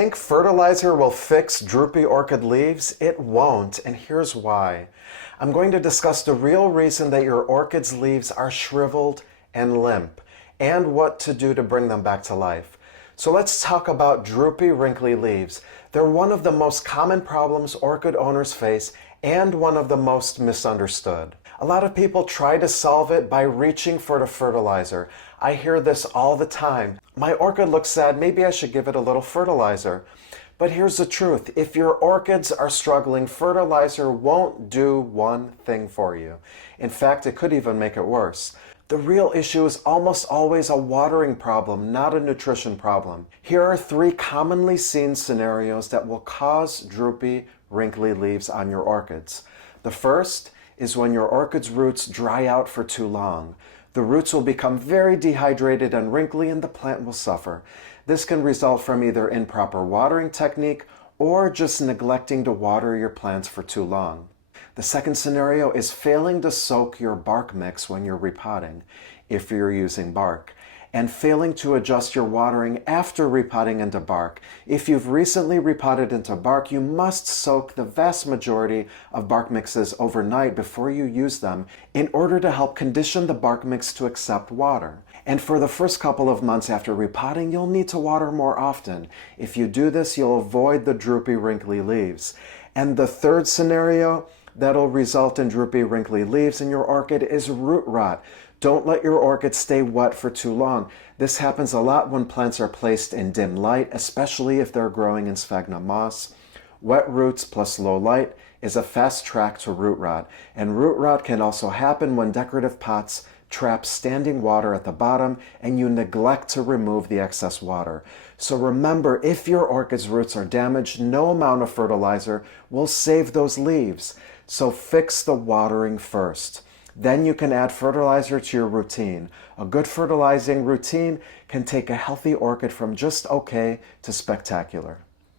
Think fertilizer will fix droopy orchid leaves? It won't, and here's why. I'm going to discuss the real reason that your orchid's leaves are shriveled and limp, and what to do to bring them back to life. So let's talk about droopy, wrinkly leaves. They're one of the most common problems orchid owners face and one of the most misunderstood. A lot of people try to solve it by reaching for the fertilizer. I hear this all the time. My orchid looks sad, maybe I should give it a little fertilizer. But here's the truth. If your orchids are struggling, fertilizer won't do one thing for you. In fact, it could even make it worse. The real issue is almost always a watering problem, not a nutrition problem. Here are 3 commonly seen scenarios that will cause droopy, wrinkly leaves on your orchids. The first is when your orchid's roots dry out for too long. The roots will become very dehydrated and wrinkly and the plant will suffer. This can result from either improper watering technique or just neglecting to water your plants for too long. The second scenario is failing to soak your bark mix when you're repotting, if you're using bark, and failing to adjust your watering after repotting into bark. If you've recently repotted into bark, you must soak the vast majority of bark mixes overnight before you use them in order to help condition the bark mix to accept water. And for the first couple of months after repotting, you'll need to water more often. If you do this, you'll avoid the droopy, wrinkly leaves. And the third scenario that'll result in droopy, wrinkly leaves in your orchid is root rot. Don't let your orchid stay wet for too long. This happens a lot when plants are placed in dim light, especially if they're growing in sphagnum moss. Wet roots plus low light is a fast track to root rot, and root rot can also happen when decorative pots trap standing water at the bottom and you neglect to remove the excess water. So remember, if your orchid's roots are damaged, no amount of fertilizer will save those leaves. So fix the watering first. Then you can add fertilizer to your routine. A good fertilizing routine can take a healthy orchid from just okay to spectacular.